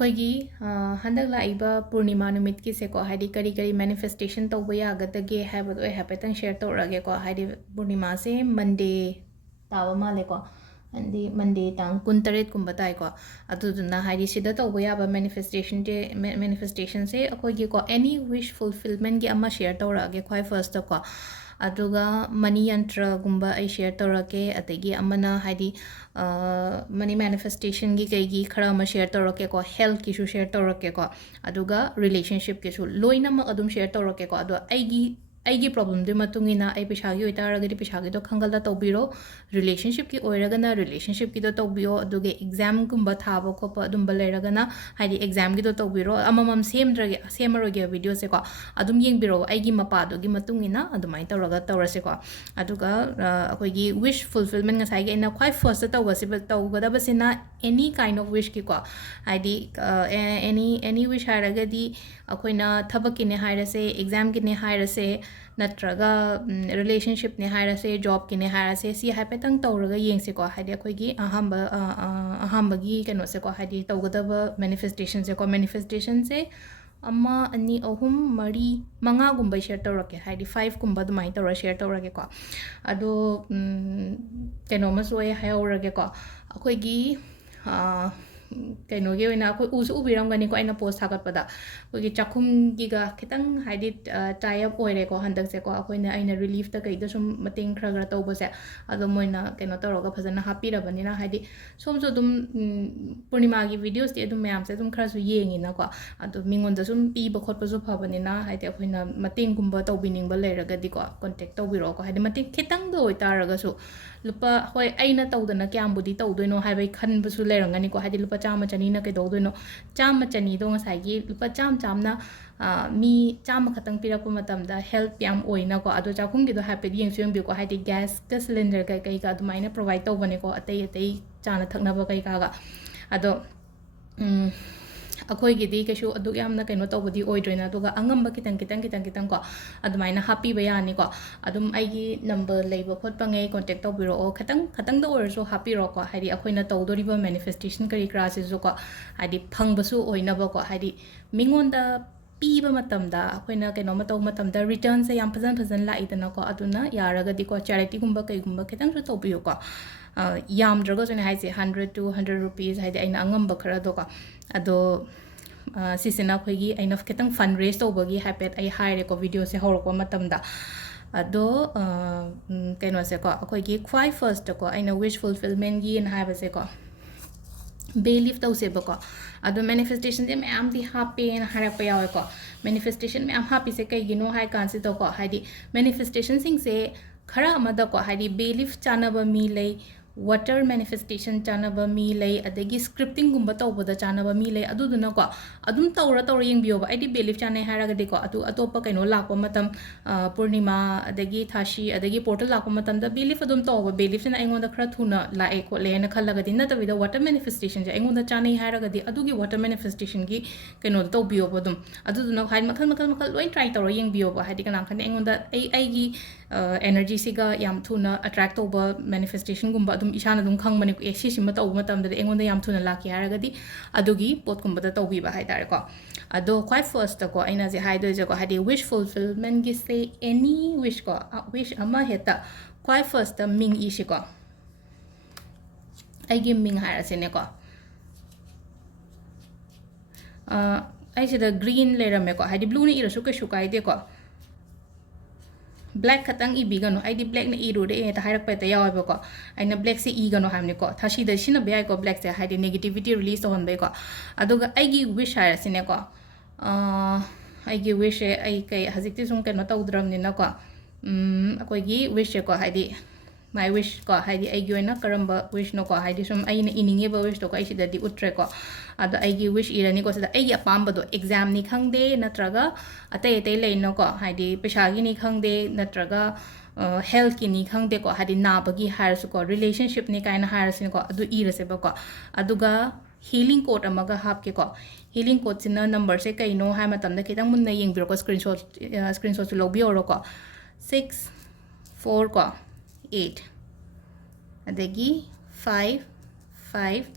Koigi Handak laiba Purnima numit ki se ko haidi kari manifestation tawba yagadage habado e hapetang share tawrage ko haidi Purnima se Monday tawa male ko andi Monday tang kuntaret kumba tai ko aduduna haidi sida tawba yaba manifestation se koigi ko any wish fulfillment gi ama share tawrage khoi first ko aduga money yantra gumba ai share tawrake ategi amana haidi money manifestation gi kai khara ma share tawrake ko health ki share tawrake ko aduga relationship ki loina ma adum share tawrake ko ado aigi problem de matungina ai pishagi oitaraga pishagi do khangal da tawbiro relationship ki oiragana relationship ki do tawbio aduge exam gumba thaba ko pa adum baleraga haidi exam gi do tawbiro amamam semaroge video se ko adum yengbiro aigi mapa do gi matungina adumai tawraga tawrase ko aduga akoigi wish fulfillment ngasai ge na quite first tawasi tawgada basina any kind of wish ki ko haidi any wish haraga di akoina thabak ki ne hairase exam ki ne hairase natraga relationship ne hairase job ki ne hairase si haipetang tawraga yengse ko haidi akoigi ahamba gi keno se ko haidi tawgada manifestation se amma ani ahum mari manga gumba share tawrake haidi 5 gumba dumai tawra share tawrake ko ado keno masoi hayorage ko akoigi keno ge oina ko usu ubirangani ko aina post hagatpada kogi chakhum giga kitang haidi tie up oire ko handak se ko akoina aina relief ta kai da sum mating khra gra tawbo se ado moina keno tawraga phajana happy rabani na haidi somso dum Purnima gi videos ti adum mayam se dum khra su yengi na ko ado mingon da sum pi ba khot pa su phabani na haidi akoina mating gumba tawbining ba leiraga di ko contact tawbiro ko haidi mating kitang do itaraga su lupa hoi aina tawdana kyam budi tawdoino haibai khan basu lerangani ko haidi lupa chama chani na ke dawdoino chama chani do ngasai gi lupa chamna mi chama khatang pira ko matam da help yam oina ko ado chakhung gi do happy yeng syeng bi ko haidi gas ka cylinder kai ka dumaina provide tawbane ko atei chana thakna ba kai ka ga ado akhoi gi di keshu adu yamna keno tawbudi oidrena aduga angamba kitang ko adumaina happy ba yani ko adum aigi number leiba khot pangai contact tawbiro o khatang da orso happy ro ko haidi akhoina tawdoriba manifestation kari class is ko haidi phangbasu oina ba ko haidi mingonda piba matamda akhoina keno ma taw matamda return se yam phazan la idana ko aduna yaraga di ko charity gumba kai gumba kitang so tawbiyo ko yam drago jone haise 100 to 100 rupees haidi aina angamba khara do ko ado sisina khoigi aina kitang fundraise tawbagi hapet ai haire ko video se horko matamda ado keno se ko khoigi khwai first ko aina wish fulfillment gi na haiba se ko belief tau se ba ko ado manifestation je me am di happy na hara pa yaw ko manifestation me am happy se kai gino hai kan se to ko haidi manifestation sing se khara amada ko haidi belief chana ba mi lei water manifestation chana ba mi lei adagi scripting gumba tawba da chana ba mi lei aduduna ko adum tawra yeng biyo ba id belief chana haraga de ko atu atopa kaino lakwa matam Purnima adagi thashi adagi portal lakwa matam da belief adum tawba belief na aingon da khra thuna la e ko le na khalaga din na ta vida water manifestation ja aingon da chana haraga de adugi water manifestation gi kaino da tawbiyo ba dum aduduna hai makal loin try tawra yeng biyo ba hadi kana khane aingon da ai gi energy siga yam thuna attract over manifestation gumba dum isana dum khang mani ko si sima taw matam da engon da yam thuna la ki haraga di adugi pot gumba da tawbi ba haidar ko ado quite first ko aina je haido je ko hadi wish fulfillment gi say any wish ko wish ama heta quite first the ming ishi ko ai gi ming hara se ne ko ai se da green le rame ko hadi blue ni ira su ke shukai de ko black khatang i bigano id black na iru de ta hairak pa ta yaw ba ko aina black se i gano hamne ko thashi da shina be ai ko black se haidi negativity release on be ko aduga aigi wish hara sine ko aigi wish ai kai hazikti sum keno tawdram ni na ko akoi gi wish ko haidi my wish ko haidi aigi oina karamba wish no ko haidi sum aina ininge ba wish to ko ai sida di utre ko ado aigi wish irani ko sida aigi apamba do exam ni khangde natraga atei lei no ko haidi peshagi ni khangde natraga health ki ni khangde ko hadi na bagi har su ko relationship ni kaina har sin ko adu irase ba ko aduga healing code amaga hap ke ko healing code sina number se kaino ha matam da kitang mun na yeng bir ko screenshot su lobi oro ko 6 4 ko 8 adagi 5 5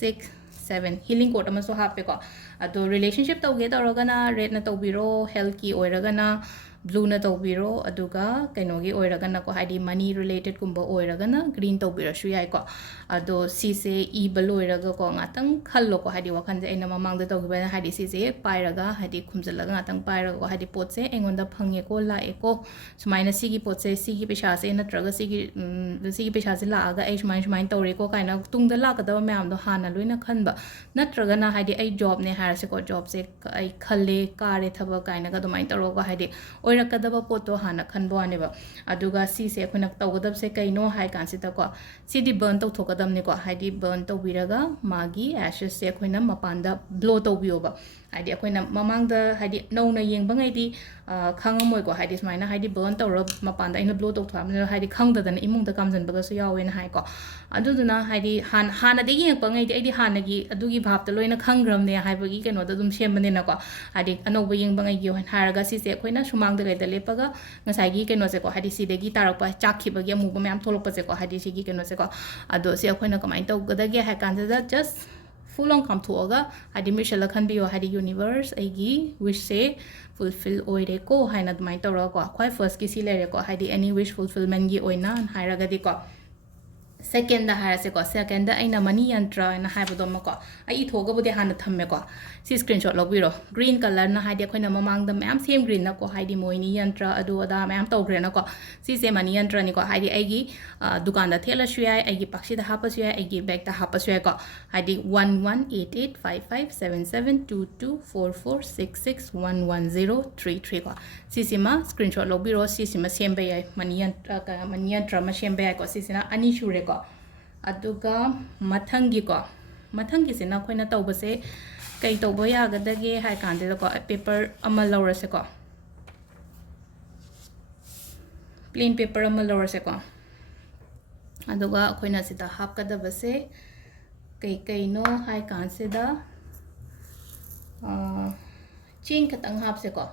6 7 healing cord ama so hape ko ado relationship tawge tawragana red na tawbiro health ki oiragana blue na tawbiro aduga kainogi oiragana ko haidi money related kumba oiragana green tawbiro shu yai ko ado si se e baloiraga ko ngatang khallo ko haidi wakhan je aina mamang da tawgiba haidi si se pairaga haidi khumjalaga ngatang pairaga ko haidi pot se engonda phange ko la eko sumaina sigi pot se sigi pesha se natraga sigi pesha se la aga ai sumain tawre ko kaina tungda la ka da myam do hana loina khanba natraga na haidi ai job ne har se ko job se ai khalle kare thaba kaina ga dumain tawro ko haidi oirakadaba poto hana khanbo aneba aduga si se khuna tawgadab se kaino hai kan sita ko si di burn to thokadam ne ko haidi burn to biraga magi ashes se khuna mapanda blow to bioba haidi khuna mamang da haidi no na yeng bangai di khangmoi ko haidi smaina haidi burn to ro mapanda ina blow to tham haidi khangda da imung da kamjan baga su yawen hai ko aduduna haidi hana de yeng bangai di aidi hana gi adugi bhap ta loina khangram ne hai bagi keno da dum shem bane na ko haidi anoba yeng bangai gi haraga si se khuna sumang da da lepaga ngasai gi keno se ko hadi si de gi tarakpa chakhi bagi amu ba myam tholok pa se ko hadi si gi keno se ko ado se khona kamai to gada ge ha kan da just full on come to oga hadi mishala khan bi hadi universe ai gi wish se fulfill oire ko haina dmai to ro ko khoi first ki si le re ko hadi any wish fulfillment gi oina hairaga di ko second da hara se ko second da aina money yantra na haibu do ma ko ai thoga bude han thamme ko si screenshot lobiro green color na haidi khoina mamang da ma'am same green na ko haidi moini yantra adu ada ma'am tawgre na ko si se money yantra ni ko haidi ai gi dukan da thela shuyai ai gi pakshi da hapa shuyai ai gi bag da hapa shuyai ko haidi 11885577224466111033 ko si sima screenshot lobiro si sima sembe yai money yantra ma sembe yai ko si sina ani shure ko aduga mathangi ko mathangi sina khoina tawbase kai tawbo yagadage hai kande ko paper ama lawrase ko plain paper ama lawrase ko aduga khoina sida hapkadabase kai no hai kanse da ching katang hapse ko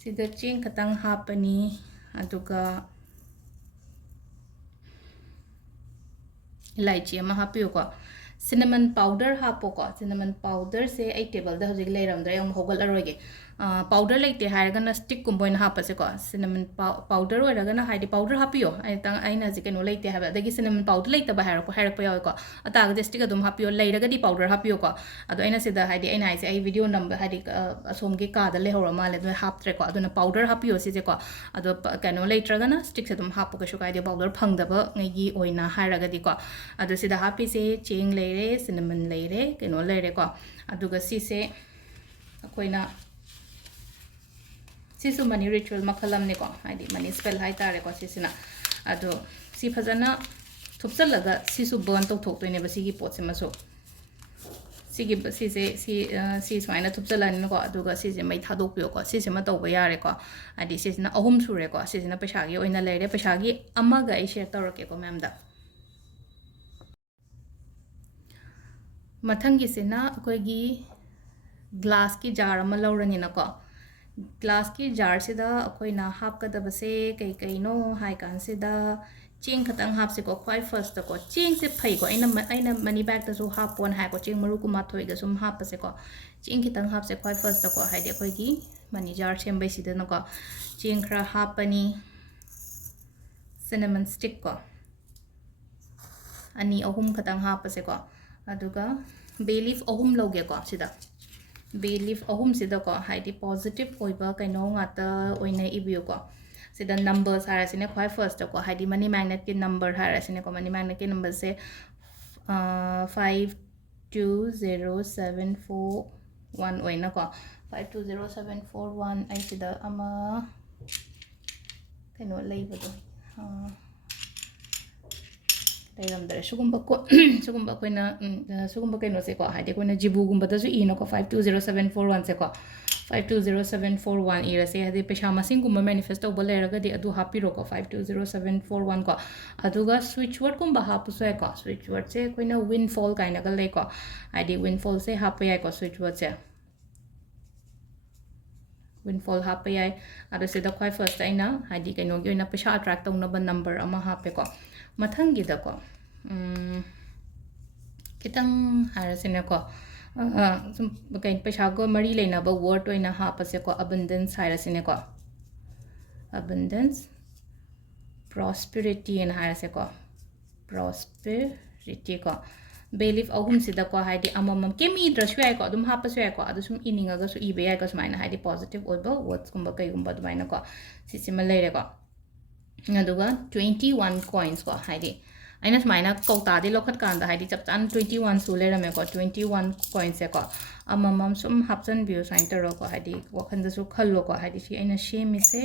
sida ching katang hapani aduga इलायची अमा हापियो को cinnamon powder hapo ko cinnamon powder se ai table da hojik leiram dra yam hogal aroge powder leite hairagana stick kumboin hapase ko cinnamon powder oragana haidi powder hapiyo ai tang aina jikeno leite haba dagi cinnamon powder leite ba hairak pa ko ataga de stick adum hapiyo leiraga di powder hapiyo ko ado aina sida haidi aina ai se ai video number haidi asom ge ka da le hora male do haptre ko aduna powder hapiyo si je ko ado kano leitragana stick se dum hapo ko shukai de powder phangdaba ngai gi oina hairaga di ko ado sida hapi se ching le cinnamon leire keno leire ko aduga si se akoina sisu money ritual makhalam ne ko haidi money spell hai tare ko sisina ado si phajana thupsalaga sisu burn to thok toine ba sigi pot se maso sigi si swaina thupsalan ko aduga si je mai thadok pyo ko si se ma to ba yare ko adi sisina ahum sure ko sisina pesha gi oina leire pesha gi amaga I share tawrake ko ma'am da mathangi sena akoigi glass ki jar ama lawrani na ko glass ki jar sida akoina hapkadabase kai no hai kan sida ching khatang hap se ko khwai first ko ching se phai ko aina money bag ta so hapon hai ko ching maru kuma thoi ga sum hap se ko ching kitang hap se khwai first ko hai de akoigi money jar sem bai sida na ko ching khra hapani cinnamon stick ko ani ahum khatang hap se ko aduga bay leaf ahum loge ko sida bay leaf ahum sida ko haidi positive oiba kaino ngata oina ibiyo ko sida numbers harasine khwai first ko haidi money magnet ki number harasine ko money magnet ki number se 520741 oina ko 520741 ai sida ama kaino leiba do Dare sugumba ko sugumba ko na sugumba kaino se ko haide ko na jibu gumba da su ino ko 520741 se ko 520741 ira se hade pesha masing gumba manifesto bolera ga de adu hapiro ko 520741 ko aduga switch word gumba hapu so ko switch word se ko na windfall kaina ga le ko haide windfall se hapu ya ko switch word se windfall hapu ya adu se da khoi first aina haide kaino gi na pesha attract tong na ba number ama hape ko mathangi da ko kitang harasine ko sum kain paisa ko mari leina ba word oina hapase ko abundance harasine ko abundance prosperity and harase ko prosperity ko belief ahum sida ko haidi amamam kemi drashu ai ko dum hapasu ai ko adusum ininga ga su ibe ai ko smaina haidi positive oiba words kumba kai gumba dumaina ko sisima leire ko aduga 21 coins ko haidi aina smaina kouta de lokhat kan da haidi chap chan 21 su le rame ko 21 coins se ko amamam sum hapsan view sign taro ko haidi wakhan da su khallo ko haidi si aina shemi se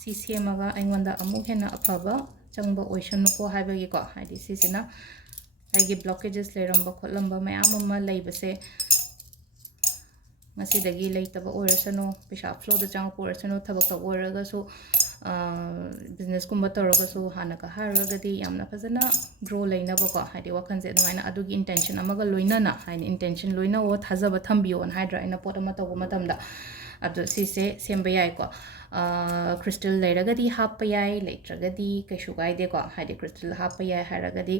si semaga aingonda amu hena aphaba changba ocean ko haibagi ko haidi si sina aigi blockages leramba kholamba mayam ama leibase ngasi dagi leitaba oirasano pisa flow da chang porasano thabak ta oiraga so business kumba toroga so hanaka haragadi yamna fazana grow leina ba ko haidi wakhan je dumaina adugi intention amaga loina na hain intention loina o thajaba thambiyo on hydra ina pot ama tawu matamda adu sise semba yai ko crystal leiragadi happa yai leitragadi kaishu gaide ko haidi crystal happa yai haragadi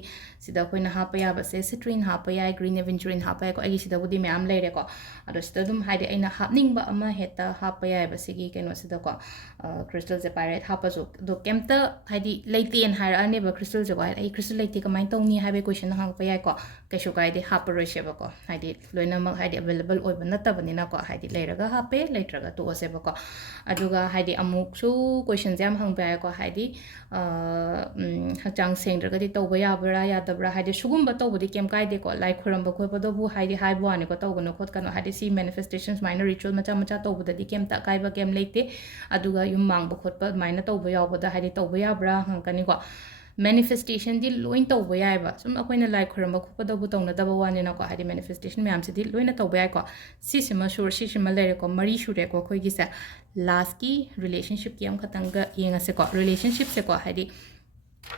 sida koina happa ya ba se citrine happa yai green aventurine happa yai ko agi sida budi myam leire ko adu sida dum haidi aina hapning ba ama heta happa yai ba sigi keno sida ko crystal je pirate happa zo do kemta haidi leite en haira ne ba crystal je ko ai crystal leite kamai tawni haibe question hang pa yai ko kaishu gaide happa roi se ba ko haidi loina ma haidi available oi ba natabani na ko haidi leiraga happe leitraga to ose ba ko aduga haidi amuk su question jam hang ba ko haidi hachang sengdragadi tawba yabra yadabra haidi sugumba tawbudi kem kaide ko lai khuramba ko ba do bu haidi haibo ani ko tawgono khot kano haidi si manifestations minor ritual macha macha tawbada di kem ta kai ba kem leite aduga yum mang ba khot ba maina tawba yawbada haidi tawba yabra hang kani ko manifestation di loin tawba yai ba sum akoina lai khuramba ko da bu tawna da ba wani na ko haidi manifestation myam si di loina tawba yai ko sisima sur sisima lere ko mari shure ko khoi gi sa last ki relationship ki am khatanga yenga se ko relationship se ko haidi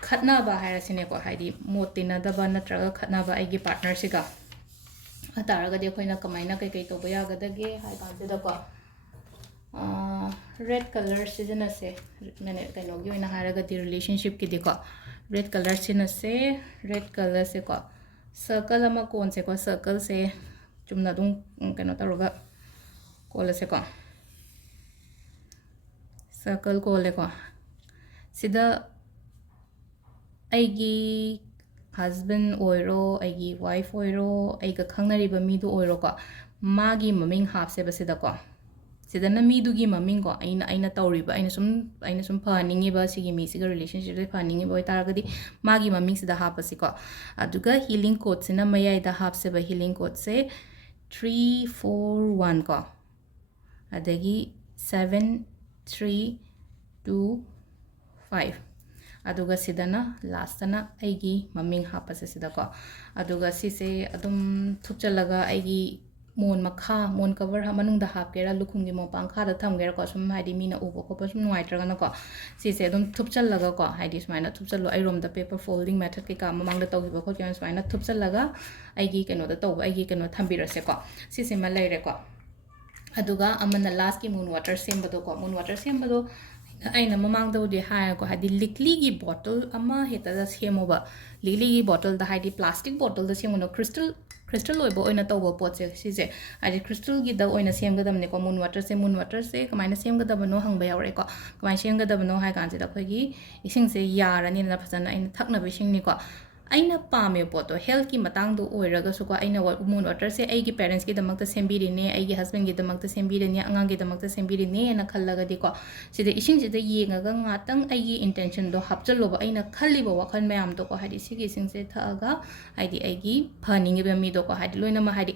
khatna ba haira sine ko haidi motina da ba natraga khatna ba ai gi partner se ga ataraga de khoina kamaina kai kai tawba ya ga da ge hai kan se da ko red color season se mane kaino gi oina haraga di relationship ki diko red color sin se red color se ko circle ama kon se ko circle se chumna dung kaino taroga kola se ko circle kole ko sida aigi husband oiro aigi wife oiro aiga khangnari ba mi du oiro ko magi maming hap se ba sida ko sidana mi dugi maming ko aina tawriba aina sum phaningi ba sigi mi siga relationship de phaningi boy taragadi magi maming sida hapasi ko aduga healing code sina mayai da hapse ba healing code se 341 ko adagi 7325 aduga sidana lastana aigi maming hapase sida ko aduga sise adum thupchalaga aigi mon makha mon cover ha manung da hapkera lukhungi mo pangkha da thamgera ko sum haidi mina ubo ko sum nuaitraga na ko sise adum thupchallaga ko haidi smaina thupchallo ai rom da paper folding method ke ka mamang da tawgiba ko kyan smaina thupchallaga aigi keno da tawba aigi keno thambirase ko sise ma leire ko aduga amana last ki moon water sembado ko moon water sembado aina mamang da udi ha ko haidi likli gi bottle ama heta da semoba likli gi bottle da haidi plastic bottle da semono crystal loibo oina tawba potse sise haidi crystal gi da oina semgadam ne ko moon water se kamaina semgadam no hangba yawre ko kamai semgadam no hai kan se da khoi gi ising se yarani na phajana aina thakna bising ni ko aina pame poto health ki matang do oiraga su ko aina moon water se ai gi parents ki damak ta sembiri ne ai gi husband gi damak ta sembiri ne angang gi damak ta sembiri ne na khallaga di ko sida ising sida yenga ga ngatang ai gi intention do hapchalo ba aina khalli ba wakhan mayam to ko hadi sigi sing se thaga haidi ai gi phaningi ba mi do ko hadi loina ma hadi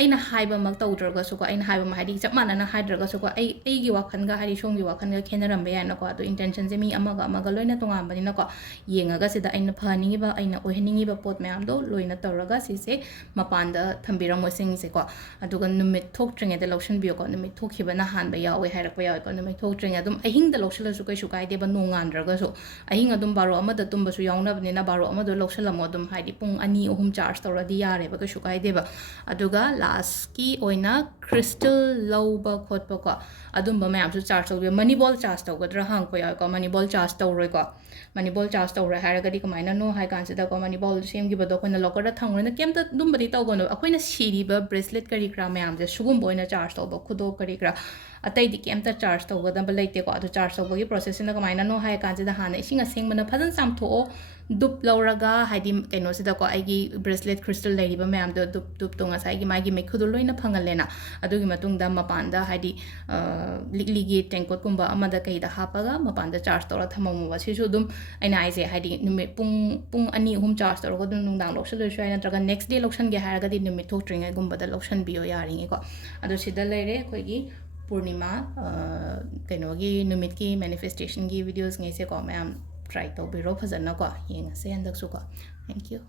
aina haiba mak tawdraga su ko aina haiba ma hadi chap mana na haidraga su ko ai gi wakhan ga hadi shong gi wakhan ga khenaram ba ya na ko ado intention je mi amaga loina tonga ba ni na ko yenga ga sida aina phaningi ba aina oheningi ba pot mayam do loina tawraga si se mapanda thambiram mo sing se ko aduga numit thok tringe de lotion bi ko numit thokhi ba na han ba ya we hairak ba ya ko numit thok tringe adum ahing da lotion su kai su kai de ba no ngandraga su ahing adum baro ama da tum ba su yauna ba ni na baro ama do lotion amo adum haidi pung ani ohum charge tawra di yare ba ka su kai de ba aduga last ki oina crystal lauba khotpa ko adumba mayam su charge tawbe money ball charge tawgadra hang ko ya ko money ball charge tawroi ko money ball charge tawre haragadi kamaina no hai kan sida ko money ball sem gi bodo koina locker da thangre na kemta dumbadi tawgono akoina siri ba bracelet kari kra mayam je sugum boina charge tawba khudo kari kra atai di kemta charge tawgada ba leite ko adu charge tawbagi process ina kamaina no hai kan sida hana ising aseng mana phajan sam tho dup lauraga haidi kaino sida ko aigi bracelet crystal lady ba mayam do dup to ngasai gi magi me khudu loina phangalena adugi matung da mapanda haidi ligi tankot kumba amada kai da hapaga mapanda charge tora thamamu ba sisu dum aina aise haidi nume pung ani hum charge tora ko dum nungdang lokshan lo shai na traga next day lokshan ge haraga di nume thok tringa gumba da lokshan bio yaringi ko adu sida lere koi gi Purnima kaino gi numit ki manifestation gi videos ngai se ko mayam try to biro phajana ko yeng se handak su ko thank you